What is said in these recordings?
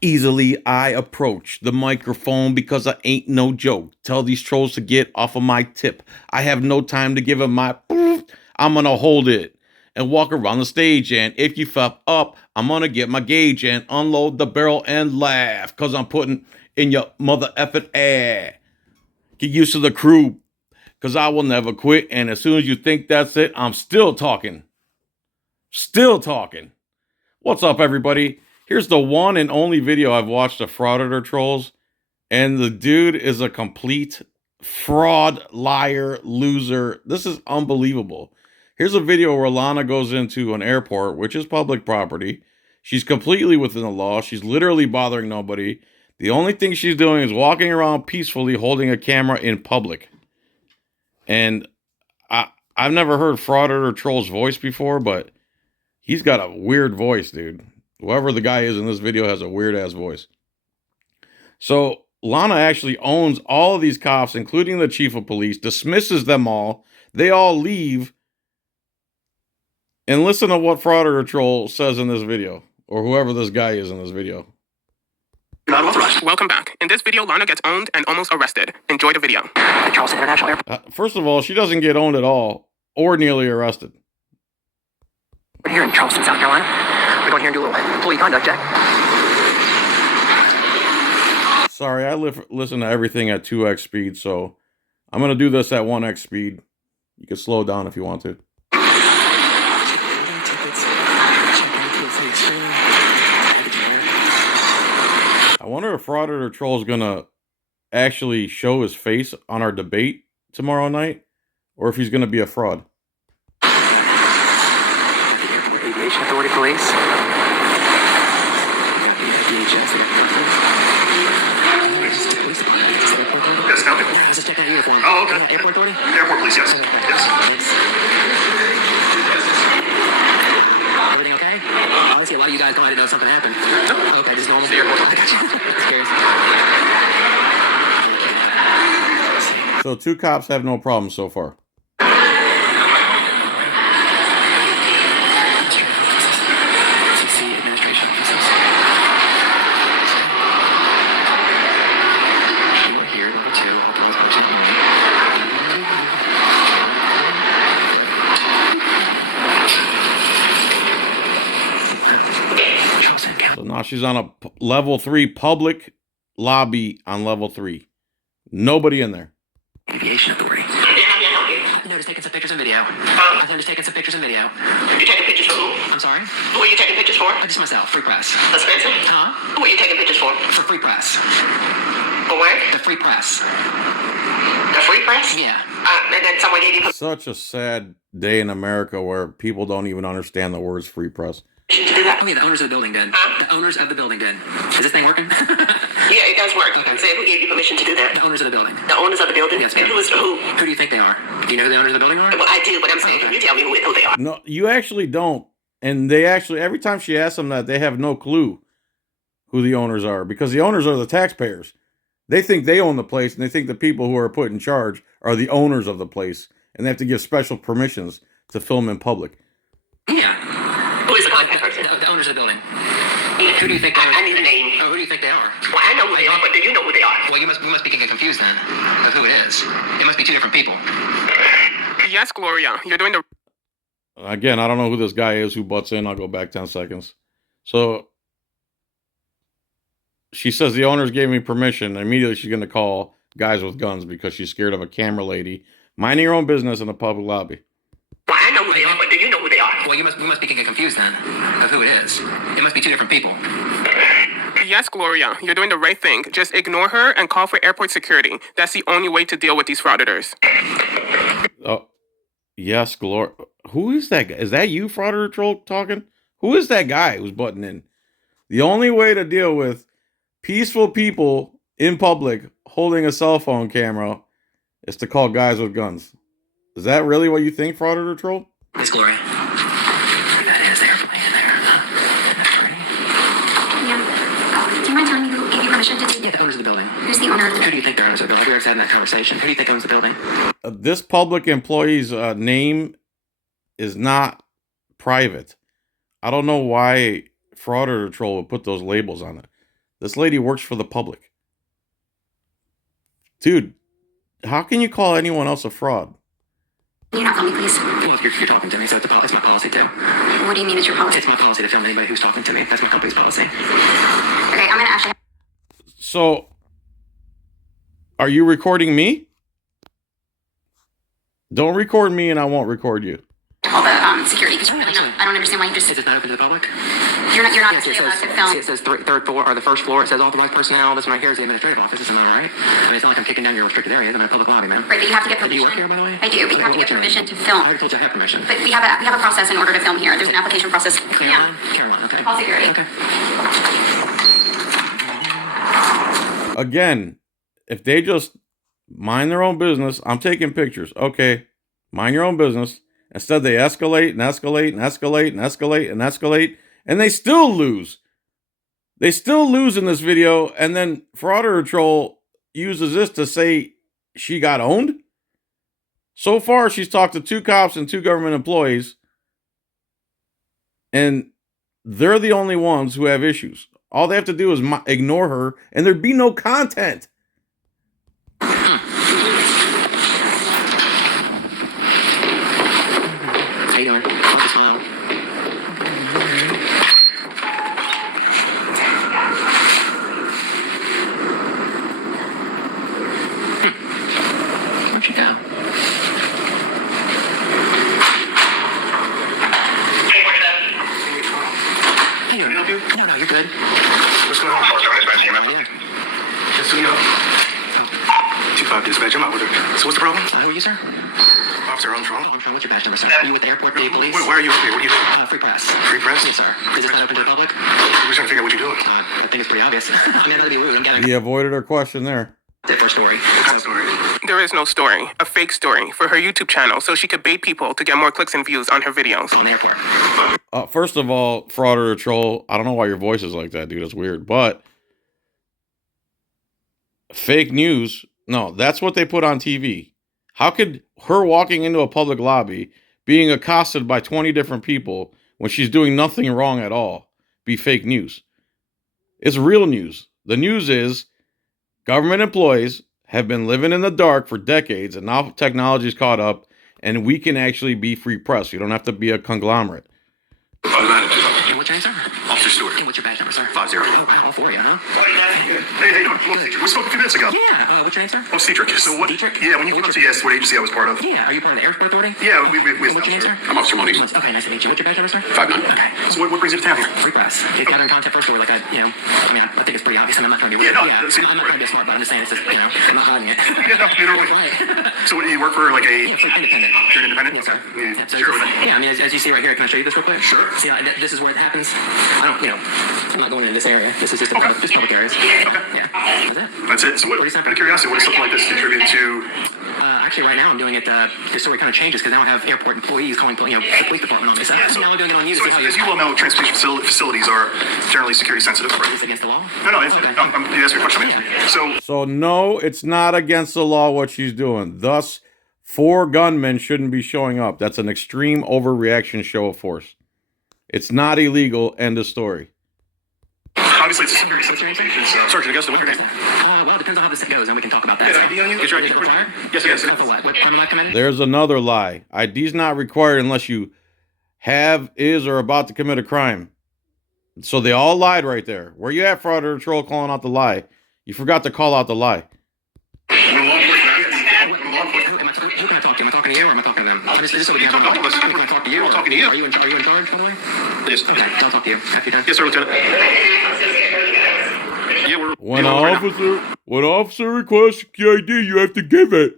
Easily I approach the microphone because I ain't no joke. Tell these trolls to get off of my tip. I have no time to give them my I'm gonna hold it and walk around the stage, and if you fuck up, I'm gonna get my gauge and unload the barrel and laugh, cause I'm putting in your mother effing ass. Get used to the crew, cause I will never quit, and as soon as you think that's it, I'm still talking. Still talking. What's up, everybody? Here's the one and only video I've watched of Frauditor trolls, and the dude is a complete fraud, liar, loser. This is unbelievable. Here's a video where Lana goes into an airport, which is public property. She's completely within the law. She's literally bothering nobody. The only thing she's doing is walking around peacefully holding a camera in public. And I've never heard Frauditor troll's voice before, but he's got a weird voice, dude. Whoever the guy is in this video has a weird ass voice. So Lana actually owns all of these cops, including the chief of police, dismisses them all. They all leave. And listen to what Frauditor troll says in this video, or whoever this guy is in this video. Welcome back. In this video, Lana gets owned and almost arrested. Enjoy the video. Charleston International Airport. First of all, she doesn't get owned at all, or nearly arrested. We're here in Charleston, South Carolina. We're going here and do a little employee conduct check. Sorry, I listen to everything at 2x speed, so I'm going to do this at 1x speed. You can slow down if you want to. I wonder if Frauditor Troll is going to actually show his face on our debate tomorrow night, or if he's going to be a fraud. Aviation Authority Police. Yes, now. Just check that uniform. Oh, okay. Airport Authority? Airport police, yes. Yes. Everything okay? Honestly, a lot of you guys don't know something happened. Okay, just normal. The airport. I got you. Scares. So 2 cops have no problem so far. So now she's on a level 3 public lobby on level 3. Nobody in there. Aviation Authority. I noticed taking some pictures and video. I noticed taking some pictures and video. You taking pictures for who? I'm sorry? Who are you taking pictures for? Just myself. Free press. Spencer? Huh? Who are you taking pictures for? For free press. For what? The free press. The free press? Yeah. And then someone gave you Such a sad day in America where people don't even understand the words free press. permission to do that? Oh, yeah, the owners of the building did. Huh? The owners of the building did. Is this thing working? Yeah, it does work. Okay. Say who gave you permission to do that? The owners of the building. The owners of the building? Yes, And ma'am. who is who? Who do you think they are? Do you know who the owners of the building are? Well, I do, but I'm saying, Okay. you tell me who they are. No, you actually don't. And they actually, every time she asks them that, they have no clue who the owners are, because the owners are the taxpayers. They think they own the place, and they think the people who are put in charge are the owners of the place, and they have to give special permissions to film in public. Yeah. Who is the contact person? The owners of the building. Who do you think they are? I need a name. Oh, who do you think they are? Well, I know who they are, but do you know who they are? Well, we must be getting confused then of who it is. It must be 2 different people. Yes, Gloria. You're doing the... Again, I don't know who this guy is who butts in. I'll go back 10 seconds. So she says the owners gave me permission. Immediately she's going to call guys with guns because she's scared of a camera lady minding her own business in a public lobby. Well, I know who they are, but do you know who they are? Well, we must be getting confused then of who it is. It must be 2 different people. Yes, Gloria. You're doing the right thing. Just ignore her and call for airport security. That's the only way to deal with these frauditors. Oh, yes, Gloria. Who is that guy? Is that you, Frauditor Troll, talking? Who is that guy who's butting in? The only way to deal with peaceful people in public holding a cell phone camera is to call guys with guns. Is that really what you think, Frauditor Troll? Miss Gloria. That is the airplane in there. Yeah. Do you mind telling me who gave you permission to do Yeah, the owners of the building. Who's the owner of the Who do you think the owners of the building? Have you ever had that conversation? Who do you think owns the building? This public employee's name is not private. I don't know why Frauditor Troll would put those labels on it. This lady works for the public. Dude, how can you call anyone else a fraud? Can you not film me, please? Well, you're talking to me, so it's my policy too. What do you mean it's your policy? It's my policy to film anybody who's talking to me. That's my company's policy. Okay, I'm gonna actually So, are you recording me? Don't record me and I won't record you. call the security because you're really not. I don't understand why you just. Is it not open to the public? You're not Yes, actually it allowed says, to film. see, it says third floor or the first floor. It says authorized personnel. This one right here is the administrative office. Isn't that right? I mean, it's not like I'm kicking down your restricted areas. I'm in a public lobby, man. Right, but you have to get Do you permission. work here, by the way? I do, but you have to get What's your name? permission to I film. already told you I have permission. But we have a process in order to film here. There's an application process. Caroline? Caroline, okay. Call security. Okay. Again, if they just mind their own business, I'm taking pictures. Okay, mind your own business. Instead, they escalate and escalate and escalate and escalate and escalate, and they still lose. They still lose in this video, and then Frauditor Troll uses this to say she got owned. So far, she's talked to 2 cops and 2 government employees, and they're the only ones who have issues. All they have to do is ignore her, and there'd be no content. How you doing? Don't just smile. Where'd you go? How you doing? Help you? No, you're good. What's going on? Yeah. Just so you know. 2-5 dispatch, I'm out with her. So what's the problem? Who are you, sir? Officer Armstrong. Armstrong, what's your badge number, sir? Are you with the airport day police? Why are you up here? What are you doing? Free press. Free press? Yes, sir. Is this not open to the public? We're trying to figure out what you're doing. I think it's pretty obvious. I mean, I'm not to be rude. I'm getting He avoided her question there. different story. What kind of story? There is no story, a fake story, for her YouTube channel so she could bait people to get more clicks and views on her videos. On the airport. First of all, Frauditor Troll, I don't know why your voice is like that, dude. It's weird. But fake news, no, that's what they put on TV. How could her walking into a public lobby, being accosted by 20 different people when she's doing nothing wrong at all, be fake news? It's real news. The news is government employees have been living in the dark for decades, and now technology's caught up, and we can actually be free press. You don't have to be a conglomerate. And what's your name, sir? Officer Stewart. And what's your badge number, sir? 5-0. Oh, wow, all 4 of you, huh? Hey, no, we spoke a few minutes ago. Yeah, what's your name, sir? Oh, Cedric. So what? Dietrich? Yeah, when you come to yes, what agency I was part of. Yeah, are you part of the Airport Authority? Yeah, we What's your name, sir? I'm Officer Monique. Okay, nice to meet you. What's your badge number, sir? 5-9. Okay. So what brings you to town here? Free press. It's gathering content for a story, like I think it's pretty obvious, and I'm not trying to be weird. Yeah, no, see, I'm not trying to be smart, but I'm just saying it's just, I'm not hiding it. Yeah, no, neither way. Right. So what, do you work for like a... Yeah, for independent. You're an independent? Yes, sir. Yeah, Yeah, so sure. I mean, as you see right here, can I show you this real quick? Sure. See, this is where it happens. I don't, I'm not going into this area. This is just Okay. just public areas. Okay. Yeah. That's it. That's it. So what, out of curiosity, what does something like this contribute to... Actually, right now I'm doing it. The story kind of changes because now I have airport employees calling, the police department on me. So now I'm doing it on you to So see how as you well know, transportation facilities are generally security sensitive, Is right? this against the law? No, Okay. you asked me a question. I'm answering. So So no, it's not against the law what she's doing. Thus, 4 gunmen shouldn't be showing up. That's an extreme overreaction show of force. It's not illegal. End of story. obviously it's a security sensitive situation. So, Sergeant Augusta, what's your name? Well, it depends on how this goes, and we can talk about that. Yeah, ID on you? Is your ID required? Yes, yes. For what? What crime am I committing? There's another lie. ID's not required unless you have, is, or about to commit a crime. So they all lied right there. Where you at, Frauditor Troll, calling out the lie? You forgot to call out the lie. Who can I talk to? Am I talking to you or am I talking to them? Is this so we can have Talk to us. Can I talk to you? I'm talking to you. Are you in charge, by the way? Yes. Okay, I'll talk to you. After you're done. Yes, sir, Lieutenant. Yeah, we're When dealing an right now. officer requests your ID, you have to give it.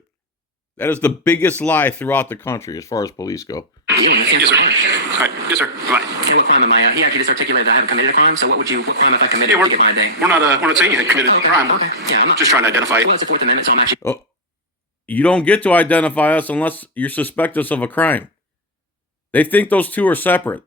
That is the biggest lie throughout the country as far as police go. Yes, sir. All right. Yes, sir. Bye. Okay, what crime am I? He actually just articulated that I haven't committed a crime. So what crime have I committed Yeah, to get my day? we're not saying you had committed a Okay, crime. okay. Yeah, I'm not Just trying to identify. Well, it's the Fourth Amendment, so I'm actually. Oh, you don't get to identify us unless you suspect us of a crime. They think those two are separate.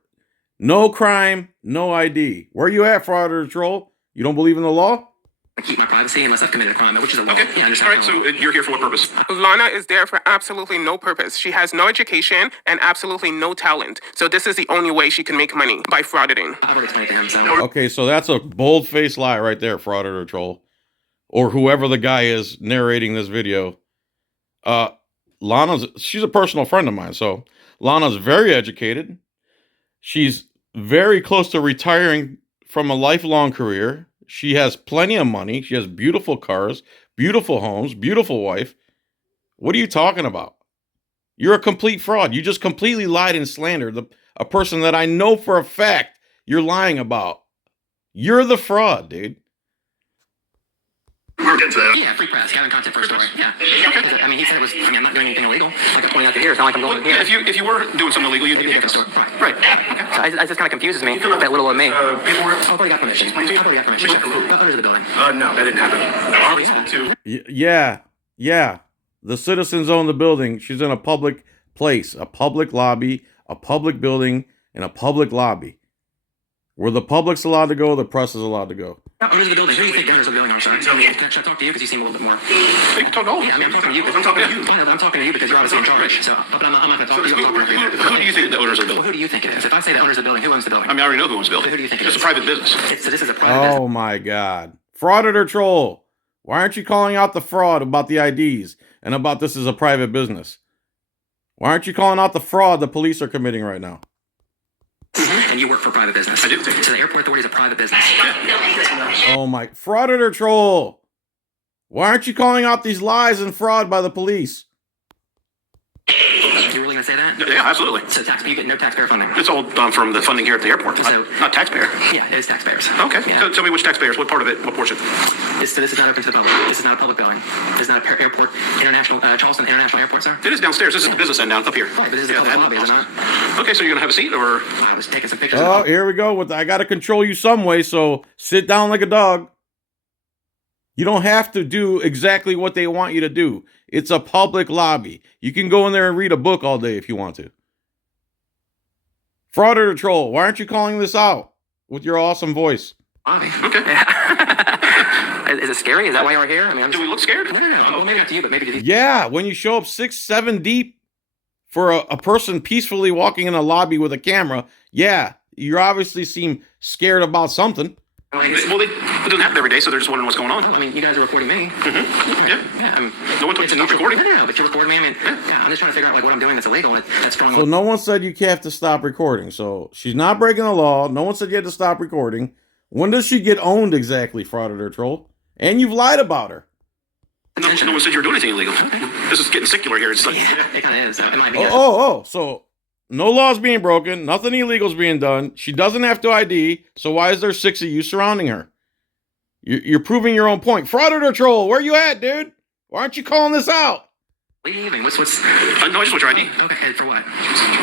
No crime, no ID. Where you at, Frauditor Troll? You don't believe in the law? I keep my privacy unless I've committed a crime, which is a law. Okay. Yeah, I All right. So you're here for what purpose? Lana is there for absolutely no purpose. She has no education and absolutely no talent. So this is the only way she can make money, by frauditing. I've already explained it to him, so. Okay, so that's a bold-faced lie right there, Frauditor Troll. Or whoever the guy is narrating this video. She's a personal friend of mine, so Lana's very educated. She's very close to retiring from a lifelong career. She has plenty of money. She has beautiful cars, beautiful homes, beautiful wife. What are you talking about? You're a complete fraud. You just completely lied and slandered a person that I know for a fact you're lying about. You're the fraud, dude. We're getting to that. Yeah, free press, having content for a story. Yeah. I mean, he said it was, I mean, I'm not doing anything illegal. Like I pointed out to here, it's not like I'm going here. If you were doing something illegal, you'd be a Story. Right. So it just kind of confuses me, that little of me. Paperwork. I've already got permission. I've already got permission. Others of the building. No, that didn't happen. Yeah. The citizens own the building. She's in a public place, a public lobby, a public building, and a public lobby. Where the public's allowed to go, the press is allowed to go. Owners of the building. Who do you think owners of the building are, sir? Should I talk to you because you seem a little bit more? You can talk to all of us. Yeah, I mean, I'm talking to you. I'm talking to you. I'm talking to you because you're obviously in charge. So, but I'm not going to talk to you. I'm talking to you. Who do you think the owners of the Well, building? who do you think it is? If I say the owners of the building, who owns the building? I mean, I already know who owns the building. Who do you think it It's a is? private business. So this is a private business. Oh my God. Frauditor Troll. Why aren't you calling out the fraud about the IDs and about this is a private business? Why aren't you calling out the fraud the police are committing right now? And you work for a private business. I do. So the airport authority is a private business. Oh my. Frauditor Troll. Why aren't you calling out these lies and fraud by the police? You're really going to say that? Yeah, absolutely. So you get no taxpayer funding. It's all from the funding here at the airport. So- Not taxpayer. Yeah, it is taxpayers. Okay. Yeah. So tell me which taxpayers, what part of it, what portion? This is not open to the public. This is not a public building. This is not a airport, Charleston International Airport, sir. It is downstairs. This is the business end down up here. Right, but this is a public lobby, is it not? Okay, so you're going to have a seat or? I was taking some pictures. Oh, here we go. I got to control you some way, so sit down like a dog. You don't have to do exactly what they want you to do. It's a public lobby. You can go in there and read a book all day if you want to. Frauditor Troll, why aren't you calling this out with your awesome voice? Lobby. Okay. Is it scary? Is that why you're here? I mean, Do we look scared? No. Well, maybe not to you, but maybe to these. Yeah, when you show up 6, 7 deep for a person peacefully walking in a lobby with a camera, yeah, you obviously seem scared about something. Well, it doesn't happen every day, so they're just wondering what's going on. I mean, you guys are recording me. Yeah. No one told you to stop recording. No, but you're recording me. I mean, yeah, I'm just trying to figure out like what I'm doing that's illegal and that's strong. So no one said you have to stop recording. So she's not breaking the law. No one said you had to stop recording. When does she get owned exactly, Frauditor Troll? And you've lied about her. No one said you were doing anything illegal. This is getting secular here. It's like, Yeah, it kind of is. So it might be. So no law's being broken. Nothing illegal's being done. She doesn't have to ID. So why is there 6 of you surrounding her? You're proving your own point. Frauditor Troll, where you at, dude? Why aren't you calling this out? Leaving. What's? no, I just want your ID. Okay, for what?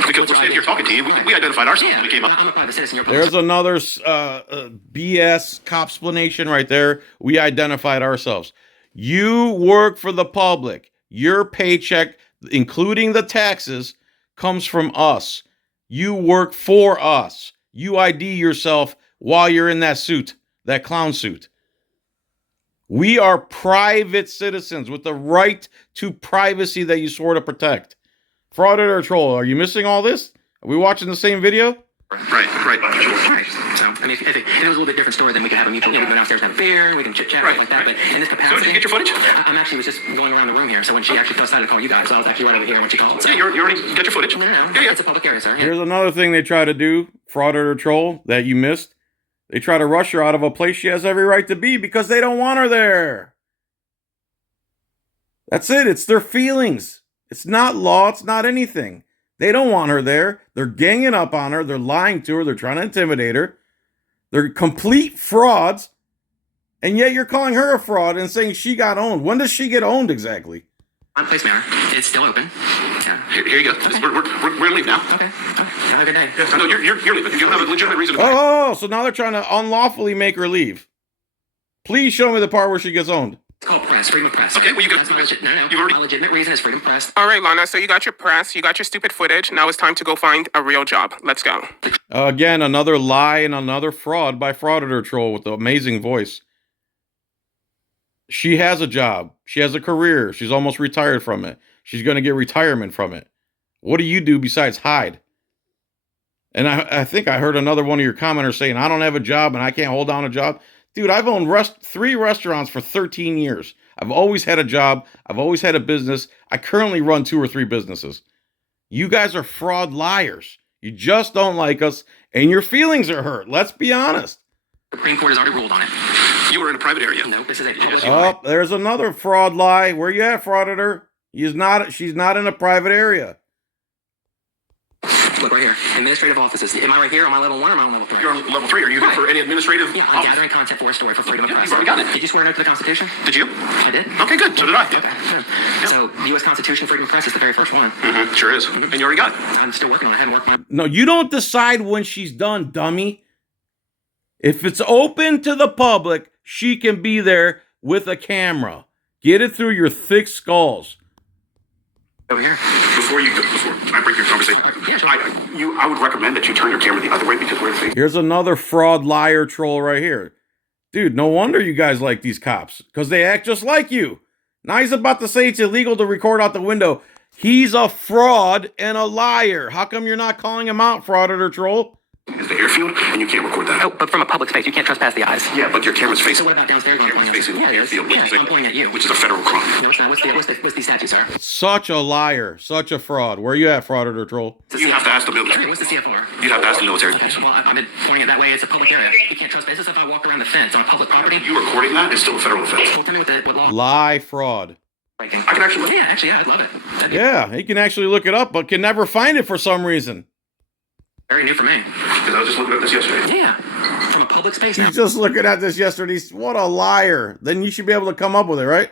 Because we're sitting here talking to you. We identified ourselves when we came up. I'm a private citizen. You're a public There's another BS copsplanation right there. We identified ourselves. You work for the public. Your paycheck, including the taxes, comes from us. You work for us. You ID yourself while you're in that suit, that clown suit. We are private citizens with the right to privacy that you swore to protect. Frauditor Troll, are you missing all this? Are we watching the same video? Right. Right. So, I mean, if it was a little bit different story, then we could have a mutual, we go downstairs and have a beer, we can chit-chat, Right, like that, right. but in this So capacity... did you get your footage? I'm actually was just going around the room here, so when she actually decided to call you guys, so I was actually right over here when she called. So. Yeah, you already got your footage. No. Yeah. It's a public area, sir. Yeah. Here's another thing they try to do, Frauditor Troll, that you missed. They try to rush her out of a place she has every right to be because they don't want her there. That's it. It's their feelings. It's not law. It's not anything. They don't want her there. They're ganging up on her. They're lying to her. They're trying to intimidate her. They're complete frauds. And yet you're calling her a fraud and saying she got owned. When does she get owned exactly? On place, Mayor. It's still open. Yeah. Here you go. Okay. We're gonna leave now. Okay. Have a good day. No, you're leaving. You don't have a legitimate reason to. Oh, so now they're trying to unlawfully make her leave. Please show me the part where she gets owned. It's called press, freedom of press. Okay, well, you got- That's my legit, no. you've already- My legitimate reason is freedom of press. All right, Lana, so you got your press, you got your stupid footage. Now it's time to go find a real job. Let's go. Again, another lie and another fraud by Frauditor Troll with the amazing voice. She has a job. She has a career. She's almost retired from it. She's going to get retirement from it. What do you do besides hide? And I think I heard another one of your commenters saying, I don't have a job and I can't hold down a job. Dude, I've owned 3 restaurants for 13 years. I've always had a job. I've always had a business. I currently run 2 or 3 businesses. You guys are fraud liars. You just don't like us, and your feelings are hurt. Let's be honest. The Supreme Court has already ruled on it. You were in a private area. No, this is a public Oh, there's another fraud lie. Where you at, Frauditor? She's not in a private area. Look right here. Administrative offices. Am I right here? Am I level 1 or am I on level 3? You're on level 3. Are you here for any administrative? Yeah, I'm gathering content for a story for freedom of press. You've already got it. Did you swear no to the Constitution? Did you? I did. Okay, good. So did I. Okay, good. So, U.S. Constitution, freedom of press is the very first one. Mm-hmm. Sure is. And you already got it. I'm still working on it. I haven't worked on it. No, you don't decide when she's done, dummy. If it's open to the public, she can be there with a camera. Get it through your thick skulls. Over here. Before I break your conversation, Yeah, sure. I would recommend that you turn your camera the other way because we're facing. Here's another fraud liar troll right here. Dude, no wonder you guys like these cops, because they act just like you. Now he's about to say it's illegal to record out the window. He's a fraud and a liar. How come you're not calling him out, Frauditor troll? Is the airfield, and you can't record that. Oh, but from a public space, you can't trespass the eyes. Yeah, but your camera's facing. So what about downstairs? Your camera's facing the airfield, Yeah, I'm pointing at you. which is a federal crime. No, it's not. What's the statute, sir? Such a liar. Such a fraud. Where you at, Frauditor troll? You have to ask the military. What's the CFR? You'd have to ask the military. Okay, well, I've been pointing it that way. It's a public area. You can't trespass. This is if I walk around the fence on public property. You recording that is still a federal offense. Well, tell me what law. Lie, fraud. Breaking. I can actually. Yeah, I'd love it. That'd be Yeah, he can actually look it up, but can never find it for some reason. very new for me. Because I was just looking at this yesterday. Yeah, from a public space now. He's just looking at this yesterday. What a liar. Then you should be able to come up with it, right?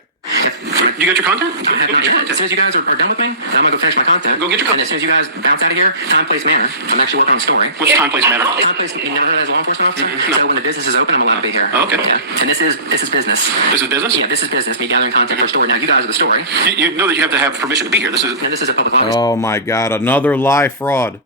You got your content? I have not yet. As soon as you guys are done with me, then I'm gonna go finish my content. Go get your And as soon as you guys bounce out of here, time, place, manner. I'm actually working on a story. What's time, place, matter? Time, place, you never heard of that as a law enforcement officer? So when the business is open, I'm allowed to be here. Oh, okay. Yeah. And this is business. This is business? Yeah, this is business. Me gathering content for a story. Now you guys are the story. You know that you have to have permission to be here. This is. And this is a public office. Oh my God. Another lie fraud.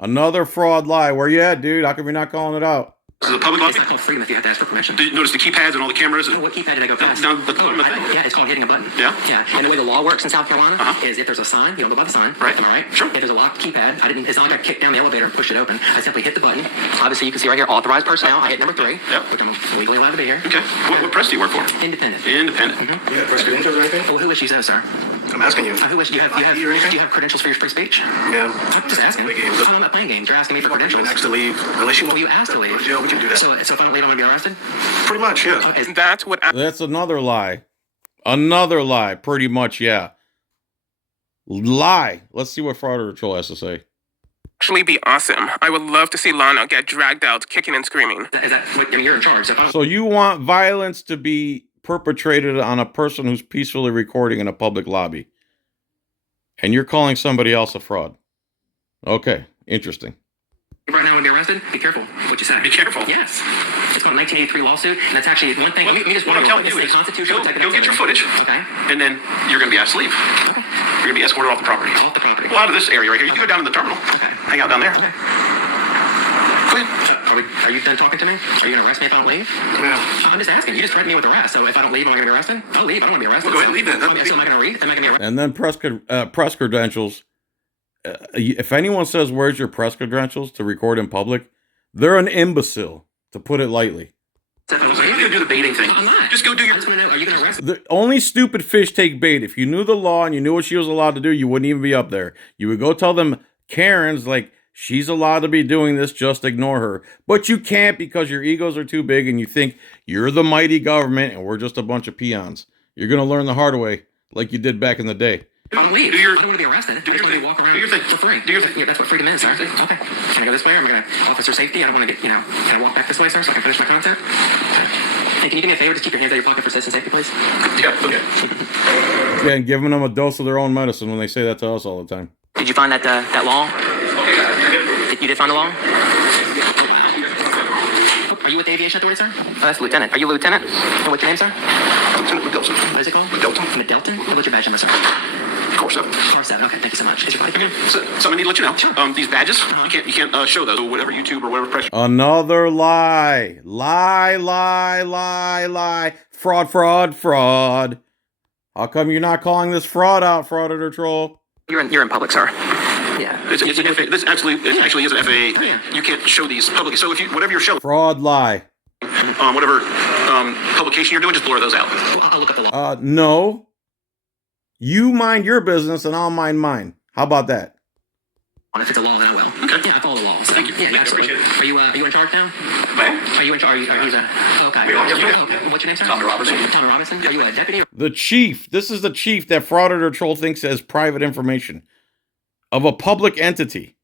Another fraud lie. Where you at, dude? How come you're not calling it out? This is a public It's lobby. not called freedom if you have to ask for permission. Did you notice the keypads and all the cameras? Oh, what keypad did I go past? Down the Oh, yeah, it's called hitting a button. Yeah? Yeah. And the way the law works in South Carolina Uh-huh. is if there's a sign, you don't go by the sign. Right. Am I right? Sure. If there's a locked keypad, it's not like I kicked down the elevator and pushed it open. I simply hit the button. Obviously, you can see right here, authorized personnel. I hit number 3. Yep. Which I'm legally allowed to be here. Okay. What press do you work for? Independent. Independent. Mm-hmm. Yeah, press credentials or anything? Well, who issues those, sir? I'm asking you. Who issues? Do you have credentials for your free speech? Yeah. I'm just asking. Play games. Oh, I'm not playing games. You're asking me for credentials. Next to leave. Unless you Well, want. you asked to leave. Yeah, we can do that. So if I don't leave, I'm gonna be arrested. Pretty much, yeah. Okay. That's what That's another lie. Another lie. Pretty much, yeah. Lie. Let's see what Frauditor troll has to say. actually be awesome. I would love to see Lana get dragged out, kicking and screaming. Is that I mean, you're in charge? So if I don't So you want violence to be perpetrated on a person who's peacefully recording in a public lobby. And you're calling somebody else a fraud. Okay, interesting. right now and be arrested, be careful what you say. Be careful. Yes. It's called a 1983 lawsuit, and that's actually one thing. What, let me just what I'm telling you is, constitutional go get your footage, Okay. and then you're going to be asked to leave. Okay. You're going to be escorted off the property. Off the property. Well, out of this area right here. You can go down to the terminal. Okay. Hang out down there. Okay. Go ahead. So are you done talking to me? Are you going to arrest me if I don't leave? Yeah. I'm just asking. You just threatened me with arrest. So if I don't leave, am I going to be arrested? I'll leave. I don't want to be arrested. Well, go ahead and leave then. So am I going to read? Am I going to be arrested? And then press credentials. If anyone says, where's your press credentials to record in public, they're an imbecile, to put it lightly. So you're going to do the baiting thing. I'm not. Just go do I your... just want to know, are you going to arrest me? The only stupid fish take bait. If you knew the law and you knew what she was allowed to do, you wouldn't even be up there. You would go tell them, Karen's like, she's allowed to be doing this, just ignore her. But you can't because your egos are too big and you think you're the mighty government and we're just a bunch of peons. You're going to learn the hard way like you did back in the day. I don't leave. Do your- I don't want to be arrested. do I just your want to thing. walk around Do your thing. for free. Do your thing. Yeah, that's what freedom is, sir. Okay. Can I go this way or am I going to officer safety? I don't want to get, can I walk back this way, sir, so I can finish my content? Hey, can you do me a favor? Just keep your hands out of your pocket for citizen safety, please. Yeah, okay. Yeah, and giving them a dose of their own medicine when they say that to us all the time. Did you find that law? You did find the law? Oh, wow. Are you with the Aviation Authority, sir? That's Lieutenant. Are you Lieutenant? And what's your name, sir? Lieutenant Middleton. What is it called? Middleton. Middleton? What's your badge number, sir? Core 7. Car 7. Okay, thank you so much. Is your bike again? So, something I need to let you know. These badges, you can't show those. So whatever YouTube or whatever press. Another lie. Lie. Fraud. How come you're not calling this fraud out, Frauditor Troll? You're in public, sir. Yeah. It's an FAA. This actually is an FAA. You can't show these publicly. So if you whatever you're showing, Fraud, lie. whatever publication you're doing, just blur those out. Well, I'll look up the law. No. You mind your business and I'll mind mine. How about that? If it's a law, then I will. Okay. Yeah, I follow the laws. Thank you. Yeah, Thank you. absolutely. Appreciate Are you in charge now? Man. Are you in charge? Are you the... Okay. We are, yes, ma'am. Okay. What's your name, sir? Tommy Robertson. Tommy Robinson? Are you a deputy? The chief. This is the chief that Frauditor Troll thinks has private information of a public entity.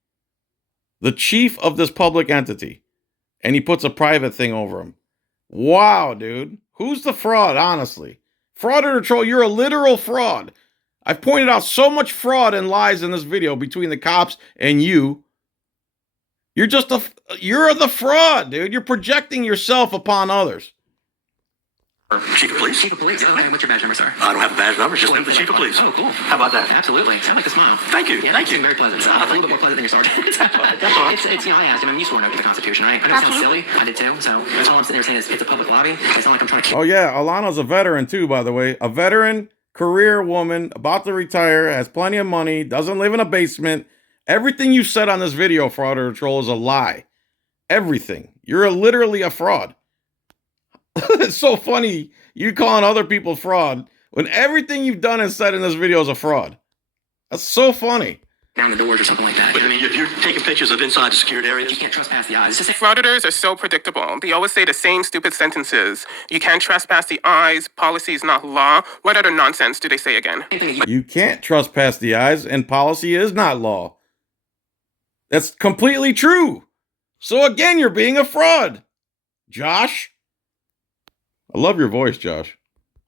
The chief of this public entity. And he puts a private thing over him. Wow, dude. Who's the fraud, honestly? Frauditor Troll, you're a literal fraud. I've pointed out so much fraud and lies in this video between the cops and you. You're the fraud, dude. You're projecting yourself upon others. Chief of Police. Chief of Police. Okay, what's your badge number, sir? I don't have a badge number. It's just the Chief of Police. Oh, cool. How about that? Absolutely. Sound like a smile. Thank you. Yeah, Thank you. Very pleasant. Oh, A thank little bit more pleasant than your sergeant. That's all right. It's I asked him. I'm used to an oath to the Constitution, right? I know it sounds silly. I did too. So that's all I'm sitting there saying is it's a public lobby. It's not like I'm trying to keep. Oh, yeah. Alana's a veteran, too, by the way. A veteran, career woman, about to retire, has plenty of money, doesn't live in a basement. Everything you said on this video, Frauditor Troll, is a lie. Everything. You're literally a fraud. It's so funny you calling other people fraud when everything you've done and said in this video is a fraud. That's so funny. Down the doors or something like that. But You know what I mean? you're taking pictures of inside the secured areas. You can't trespass the eyes. It's just a Frauditors are so predictable. They always say the same stupid sentences. You can't trespass the eyes. Policy is not law. What other nonsense do they say again? same thing that you You can't trespass the eyes, and policy is not law. That's completely true. So again, you're being a fraud. Josh? I love your voice, Josh.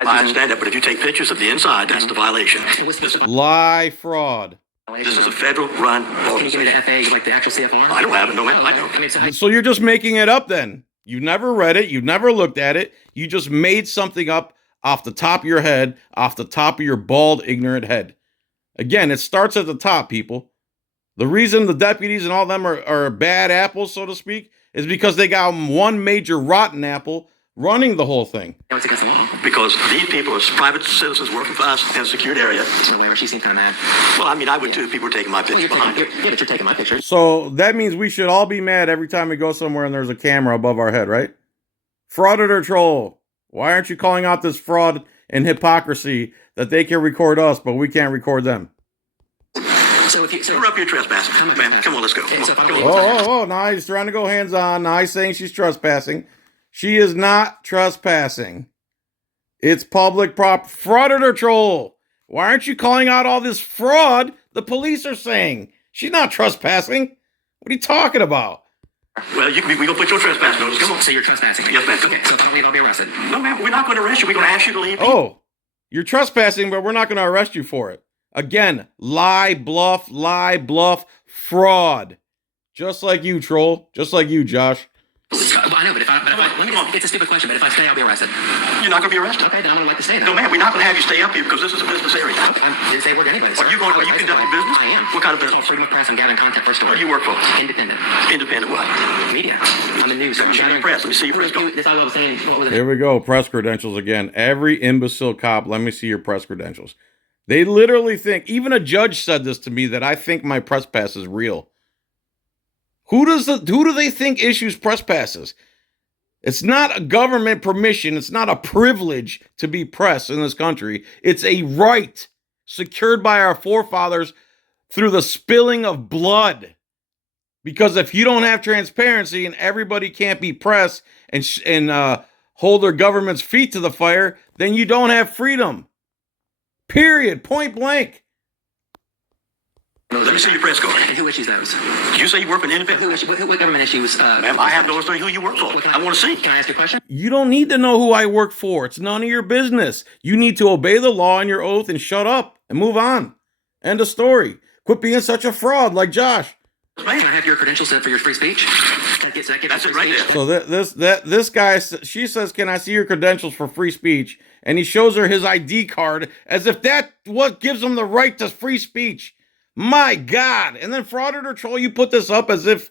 I understand that, but if you take pictures of the inside, that's the violation. what's the Lie, fraud. This is a federal-run Can you give me the organization. FA, like the actual CFR? I don't have it, no man. I know. I mean, so So you're just making it up then. You never read it. You never looked at it. You just made something up off the top of your head, off the top of your bald, ignorant head. Again, it starts at the top, people. The reason the deputies and all them are bad apples, so to speak, is because they got one major rotten apple running the whole thing. it's against the law. Because these people are private citizens working for us in a secured area. So whatever, she seems kind of mad. Well, I mean, I would too if people were taking my Well, pictures behind it. yeah, but you're taking my picture. So that means we should all be mad every time we go somewhere and there's a camera above our head, right? Frauditor Troll, why aren't you calling out this fraud and hypocrisy that they can record us, but we can't record them? So if you... So, You're up here trespassing. How am I Man, trespassing? come on, let's go. Yeah, so if I Come don't- on. Oh, now he's trying to go hands-on. Now he's saying she's trespassing. She is not trespassing. It's public prop. Frauditor Troll, why aren't you calling out all this fraud the police are saying? She's not trespassing. What are you talking about? Well, we're going to put your trespass notice. Come on. So you're trespassing? Yes, ma'am. Okay, so if I leave, I'll be arrested. No, man, we're not going to arrest you. We're going to ask you to leave. Oh, you're trespassing, but we're not going to arrest you for it. Again, lie, bluff, fraud. Just like you, Troll. Just like you, Josh. I know, but if I let me just, it's a stupid question, but if I stay, I'll be arrested. You're not going to be arrested. Okay, then I'm gonna like to stay then. No, man, we're not going to have you stay up here because this is a business area. I didn't say a word to anybody. Are you conducting business? I am. What kind of It's business? called freedom of press. I'm gathering content for a story. What do you work for? Independent. Independent what? Media. I'm in news. Let me see your press. Let me see your press card. That's all I was saying. What was it? Here we go. Press credentials again. Every imbecile cop, let me see your press credentials. They literally think, even a judge said this to me, that I think my press pass is real. Who do they think issues press passes? It's not a government permission. It's not a privilege to be press in this country. It's a right secured by our forefathers through the spilling of blood. Because if you don't have transparency and everybody can't be press and hold their government's feet to the fire, then you don't have freedom. Period. Point blank. Let me see your press card. And who issues those? You say you work for an independent? What government issues? Ma'am, I have no idea who you work for. I want to see. Can I ask you a question? You don't need to know who I work for. It's none of your business. You need to obey the law and your oath and shut up and move on. End of story. Quit being such a fraud like Josh. Can I have your credentials for your free speech? That's it right there. So this guy, she says, "Can I see your credentials for free speech?" And he shows her his ID card as if that what gives him the right to free speech. My God! And then Frauditor Troll, you put this up as if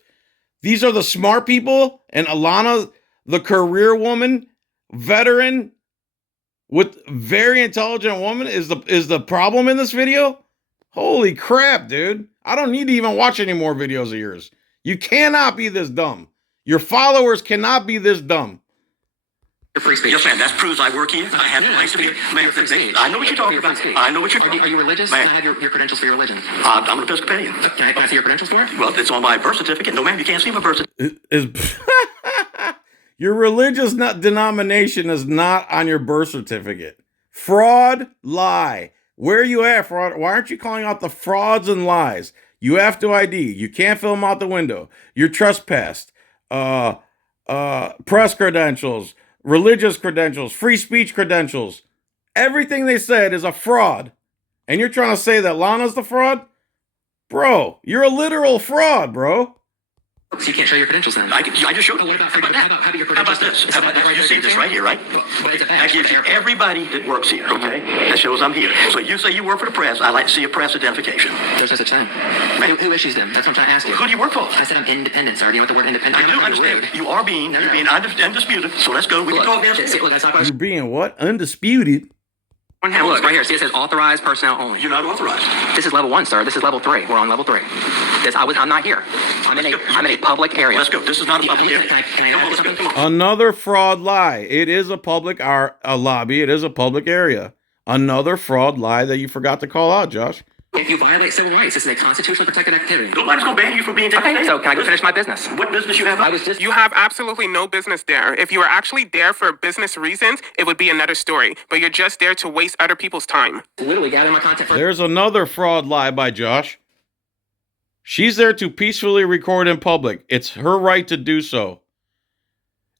these are the smart people, and Alana, the career woman, veteran, with very intelligent woman, is the problem in this video. Holy crap, dude! I don't need to even watch any more videos of yours. You cannot be this dumb. Your followers cannot be this dumb. Free speech. Yes, ma'am. That proves I work here. I have the right to be. Ma'am, I know what you're talking about. I know what you're talking about. Are you religious? Ma'am. Can I have your credentials for your religion? I'm an Episcopalian. Can I see your credentials for it? Well, it's on my birth certificate. No, ma'am, you can't see my birth certificate. Your religious denomination is not on your birth certificate. Fraud, lie. Where are you at, fraud? Why aren't you calling out the frauds and lies? You have to ID. You can't film out the window. You're trespassed. Press credentials, religious credentials, free speech credentials. Everything they said is a fraud. And you're trying to say that Lana's the fraud? Bro, you're a literal fraud, bro. So you can't show your credentials then? I just showed you. What about How about that? how about your How about credentials? this? How about this? You see this right here, right? But it's a That badge. gives you everybody that works here, okay? That shows I'm here. So you say you work for the press. I like to see a press identification. There's no such thing. Who issues them? That's what I'm trying to ask you. Who do you work for? I said I'm independent, sir. Do you know what the word independent I is? do understand. You are being, you're being undisputed. So let's go. We can talk now. Look, let's talk about You're being what? Undisputed. Look, right here. See, it says authorized personnel only. You're not authorized. This is level 1, sir. This is level 3. We're on level 3. I'm not here. I'm in a public area. Let's go. This is not a public area. Can I Come on, ask let's go. something? Come on. Another fraud lie. It is a public a lobby. It is a public area. Another fraud lie that you forgot to call out, Josh. If you violate civil rights, this is a constitutionally protected activity. Nobody's going to ban you for being Okay, so can I go finish my business? What business you have? I was just... You have absolutely no business there. If you were actually there for business reasons, it would be another story. But you're just there to waste other people's time. literally gathering my content for... There's another fraud lie by Josh. She's there to peacefully record in public. It's her right to do so.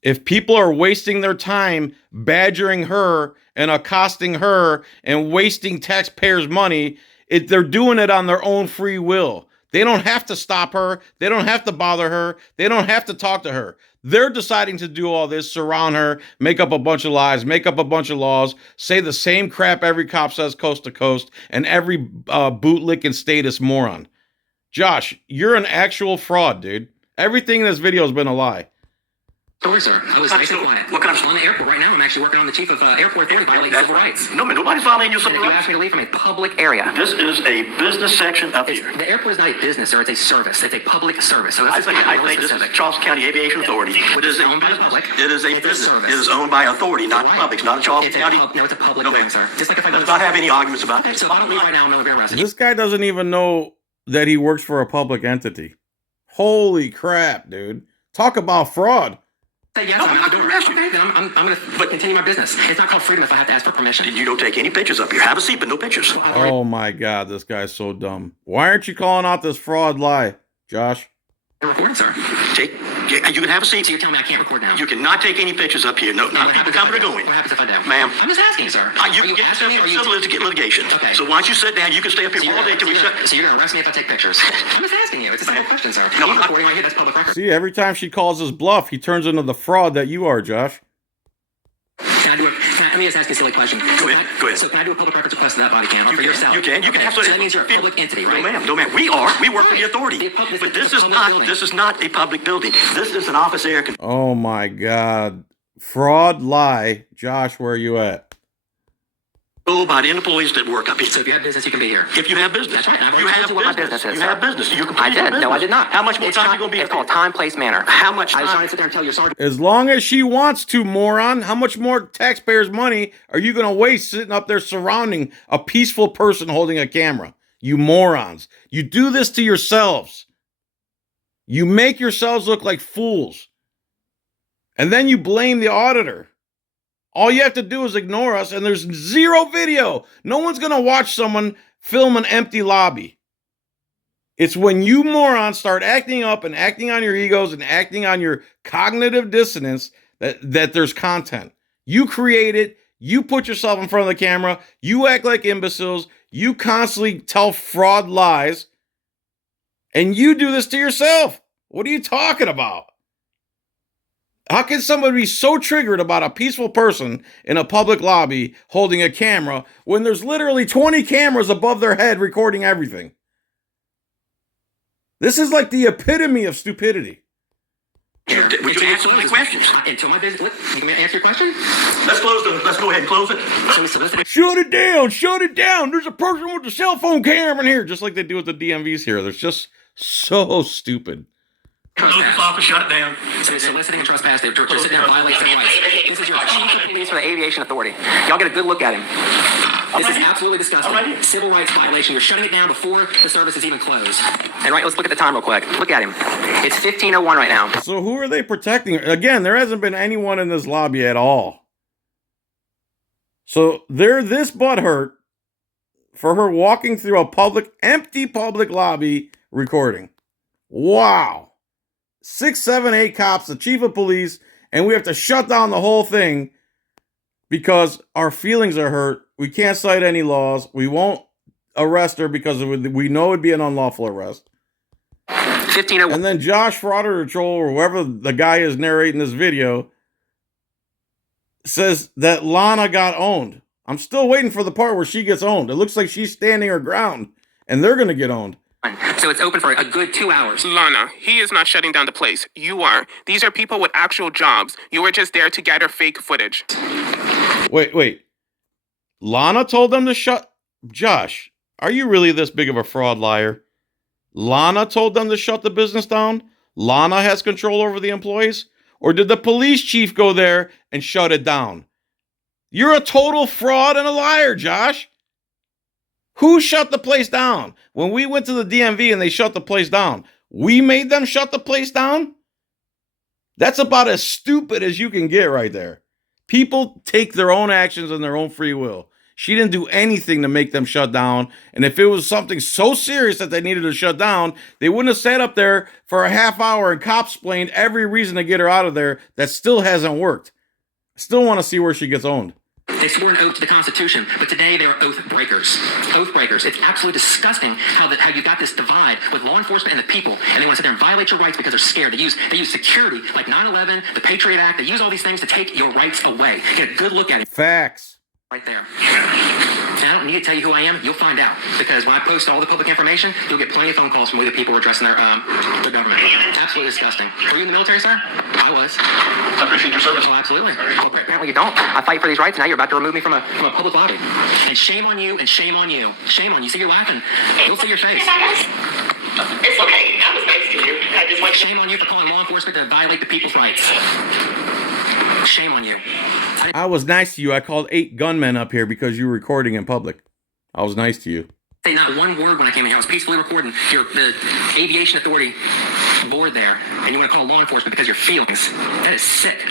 If people are wasting their time badgering her and accosting her and wasting taxpayers' money, they're doing it on their own free will. They don't have to stop her. They don't have to bother her. They don't have to talk to her. They're deciding to do all this, surround her, make up a bunch of lies, make up a bunch of laws, say the same crap every cop says coast to coast, and every bootlick and status moron. Josh, you're an actual fraud, dude. Everything in this video has been a lie. Sorry, sir. I was nice and quiet. What kind of... I'm on the airport right now. I'm actually working on the chief of airport authority violating civil rights. No, man, nobody's violating your And civil if you rights. ask me to leave from a public area... This is a business section up here. The airport is not a business, sir. It's a service. It's a public service. So I that's think this is Charleston County Aviation Authority. It is a owned by the business. public. It is a It's a business. service. It is owned by authority, not the Right. public. It's not a Charleston It's a County. no, it's a public No, building, ma'am. sir. Just like if I go Let's to... not have any arguments about Okay, this. so if I don't leave right now, I'm going to be arrested. This guy doesn't even know that he works for a public entity. Holy crap, dude. Talk about fraud. Say yes, No, I'm I'm not doing gonna it. arrest you. Okay, then I'm going to continue my business. It's not called freedom if I have to ask for permission. You don't take any pictures up here. Have a seat, but no pictures. Oh my God, this guy's so dumb. Why aren't you calling out this fraud lie, Josh? I'm recording, sir. You can have a seat. So you're telling me I can't record now? You cannot take any pictures up here. No, What not people happens if coming or I do? going. What happens if I do? Ma'am. I'm just asking, sir. You Are can get asking yourself me, or in are you... civil litigation. Okay. So once you sit down, you can stay up here So all day till we shut. you're going to arrest me if I take pictures? I'm just asking you. It's a simple question, sir. No, I'm I'm not- recording right here. That's public record. See, every time she calls his bluff, he turns into the fraud that you are, Josh. Let me just ask you a silly question. Go ahead. Go ahead. So can I do a public records request to that body cam? You For can. yourself? You can. You can Okay, absolutely. So that means you're a public entity, right? No, ma'am. No, ma'am. We work for the authority. The public- But it's this a is public not. building. This is not a public building. This is an office air. Oh my God. Fraud lie. Josh, where are you at? Controlled by the employees that work up here. So if you have business, you can be here. If you have business, That's right. I've you already have told you what my business. business is, You have sir. business. You can I please your did. No, I business. did not. How much more It's time not- you gonna be? It's called time, place, manner. How much I was trying time? to sit there and tell your sergeant. As long as she wants to, moron, how much more taxpayers' money are you going to waste sitting up there surrounding a peaceful person holding a camera? You morons. You do this to yourselves. You make yourselves look like fools. And then you blame the auditor. All you have to do is ignore us, and there's zero video. No one's going to watch someone film an empty lobby. It's when you morons start acting up and acting on your egos and acting on your cognitive dissonance that there's content. You create it. You put yourself in front of the camera. You act like imbeciles. You constantly tell fraud lies. And you do this to yourself. What are you talking about? How can somebody be so triggered about a peaceful person in a public lobby holding a camera when there's literally 20 cameras above their head recording everything? This is like the epitome of stupidity. Would you answer my questions? Until my business. You want me to answer your question? Let's go ahead and close it. Shut it down. Shut it down. There's a person with a cell phone camera in here, just like they do with the DMVs here. They're just so stupid. Close this office, shut it down. So soliciting and trespass, they're sitting there violating civil rights. This is your chief of police for the aviation authority. Y'all get a good look at him. This is absolutely disgusting. Civil rights violation. You're shutting it down before the service is even closed. And right, let's look at the time real quick. Look at him. It's 15:01 right now. So who are they protecting? Again, there hasn't been anyone in this lobby at all. So they're this butthurt for her walking through a empty public lobby recording. Wow. 6, 7, 8 cops, the chief of police, and we have to shut down the whole thing because our feelings are hurt. We can't cite any laws. We won't arrest her because we know it'd be an unlawful arrest. 15:01. And then Josh Frauditor Troll, or whoever the guy is narrating this video, says that Lana got owned. I'm still waiting for the part where she gets owned. It looks like she's standing her ground, and they're going to get owned. So it's open for a good 2 hours. Lana, he is not shutting down the place. You are. These are people with actual jobs. You were just there to gather fake footage. Wait. Lana told them to shut... Josh, are you really this big of a fraud liar? Lana told them to shut the business down? Lana has control over the employees? Or did the police chief go there and shut it down? You're a total fraud and a liar, Josh. Who shut the place down? When we went to the DMV and they shut the place down, we made them shut the place down? That's about as stupid as you can get right there. People take their own actions and their own free will. She didn't do anything to make them shut down. And if it was something so serious that they needed to shut down, they wouldn't have sat up there for a half hour and cops explained every reason to get her out of there. That still hasn't worked. Still want to see where she gets owned. They swore an oath to the Constitution, but today they are oath breakers. Oath breakers. It's absolutely disgusting how you got this divide with law enforcement and the people, and they want to sit there and violate your rights because they're scared. They use security like 9/11, the Patriot Act. They use all these things to take your rights away. Get a good look at it. Facts. Right there. And I don't need to tell you who I am. You'll find out. Because when I post all the public information, you'll get plenty of phone calls from other people addressing their government. Absolutely disgusting. Were you in the military, sir? I was. I appreciate your service. Oh, absolutely. Well, apparently you don't. I fight for these rights, and now you're about to remove me from a public lobby. And shame on you, and shame on you. Shame on you. See, you're laughing. You'll see your face. It's okay. I was nice to you. I just want Shame on you for calling law enforcement to violate the people's rights. Shame on you. I was nice to you. I called 8 gunmen up here because you were recording in public. I was nice to you. Say not one word when I came in here. I was peacefully recording the aviation authority board there, and you want to call law enforcement because your feelings. That is sick.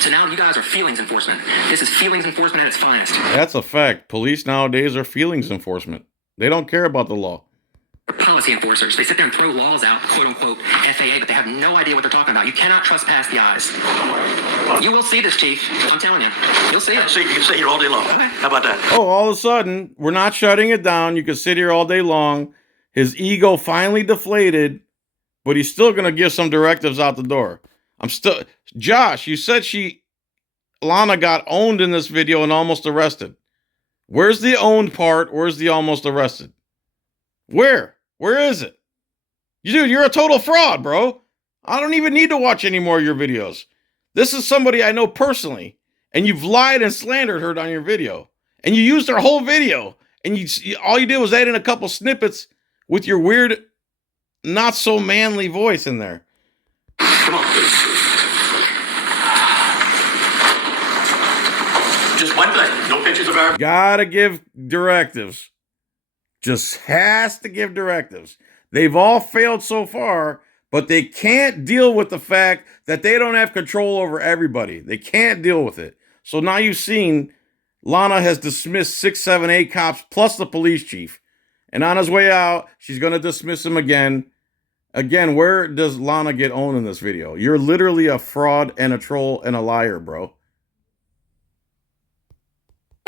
So now you guys are feelings enforcement. This is feelings enforcement at its finest. That's a fact. Police nowadays are feelings enforcement. They don't care about the law. They're policy enforcers. They sit there and throw laws out, quote unquote, FAA, but they have no idea what they're talking about. You cannot trespass the eyes. You will see this, Chief. I'm telling you. You'll see it. So you can sit here all day long. Okay. How about that? Oh, all of a sudden, we're not shutting it down. You can sit here all day long. His ego finally deflated, but he's still going to give some directives out the door. Josh, you said Lana got owned in this video and almost arrested. Where's the owned part? Where's the almost arrested? Where is it? Dude, you're a total fraud, bro. I don't even need to watch any more of your videos. This is somebody I know personally, and you've lied and slandered her on your video. And you used her whole video, and all you did was add in a couple snippets with your weird, not so manly voice in there. Come on. Just one thing. No pictures of our... Gotta give directives. Just has to give directives. They've all failed so far, but they can't deal with the fact that they don't have control over everybody. They can't deal with it. So now you've seen Lana has dismissed 6, 7, 8 cops plus the police chief. And on his way out, she's going to dismiss him again. Again, where does Lana get owned in this video? You're literally a fraud and a troll and a liar, bro.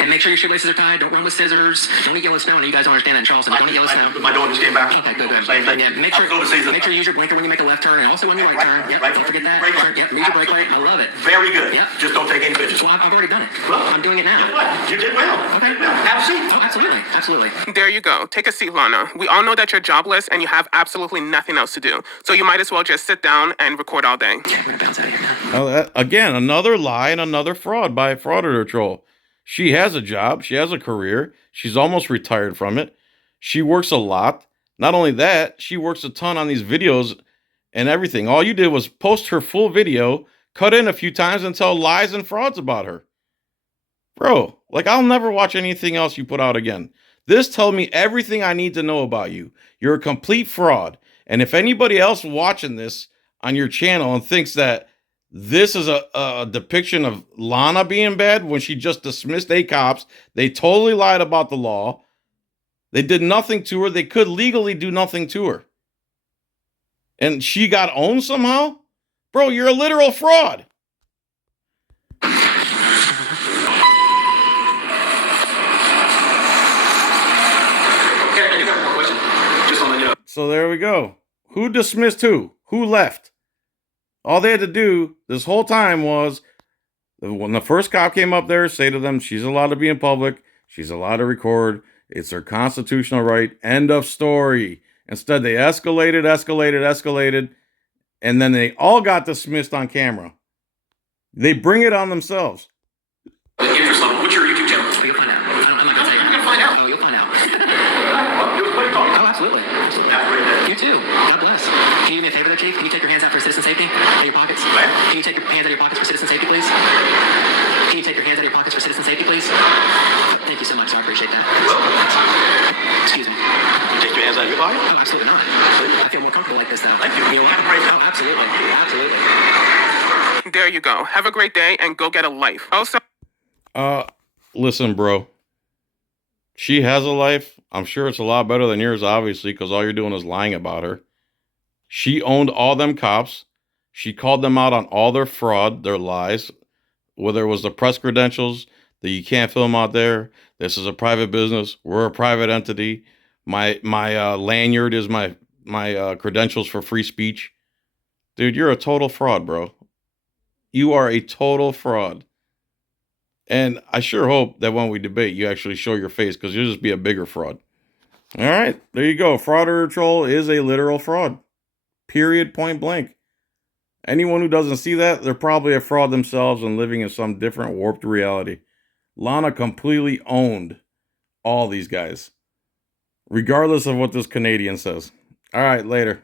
And make sure your shoelaces are tied. Don't run with scissors. Don't eat yellow snow. And you guys don't understand that in Charleston. Don't eat yellow snow. My daughter just came back. Okay, good. Same thing. Yeah, make sure you use your blinker when you make a left turn, and also when you right turn. Yep, don't forget that. Brake light. Yep, use your brake light. I love it. Very good. Yep. Just don't take any pictures. Well, I've already done it. Well, I'm doing it now. Guess what? You did well. Okay. Have a seat. Oh, absolutely. There you go. Take a seat, Lana. We all know that you're jobless and you have absolutely nothing else to do. So you might as well just sit down and record all day. Yeah, we're gonna bounce out of here now. Again, another lie and another fraud by a Frauditor troll. She has a job. She has a career. She's almost retired from it. She works a lot. Not only that, she works a ton on these videos and everything. All you did was post her full video, cut in a few times, and tell lies and frauds about her. Bro, like, I'll never watch anything else you put out again. This tells me everything I need to know about you. You're a complete fraud. And if anybody else watching this on your channel and thinks that this is a depiction of Lana being bad when she just dismissed 8 cops, they totally lied about the law. They did nothing to her. They could legally do nothing to her. And she got owned somehow? Bro, you're a literal fraud. So there we go. Who dismissed who? Who left? All they had to do this whole time was, when the first cop came up there, say to them, she's allowed to be in public. She's allowed to record. It's her constitutional right. End of story. Instead, they escalated. And then they all got dismissed on camera. They bring it on themselves. Interest level. What's your YouTube channel? Oh, you'll find out. I'm not gonna tell you. You're gonna find out. Oh, you'll find out. Oh, Absolutely. Have a great day. You too. God bless. Can you do me a favor there, Chief? Can you take your hands out for citizen safety? Out of your pockets? Can you take your hands out of your pockets for citizen safety, please? Can you take your hands out of your pockets for citizen safety, please? Thank you so much, sir. I appreciate that. Excuse me. You take your hands out of your pocket? Oh, absolutely not. I feel more comfortable like this, though. Thank you. You know what? Have a great day. Oh, absolutely. There you go. Have a great day and go get a life. Also, Listen, bro. She has a life. I'm sure it's a lot better than yours, obviously, because all you're doing is lying about her. She owned all them cops. She called them out on all their fraud, their lies, whether it was the press credentials, that you can't film out there. This is a private business. We're a private entity. My lanyard is my credentials for free speech. Dude, you're a total fraud, bro. You are a total fraud. And I sure hope that when we debate, you actually show your face, because you'll just be a bigger fraud. All right, there you go. Frauditor troll is a literal fraud. Period, point blank. Anyone who doesn't see that, they're probably a fraud themselves and living in some different warped reality. Lana completely owned all these guys, regardless of what this Canadian says. All right, later.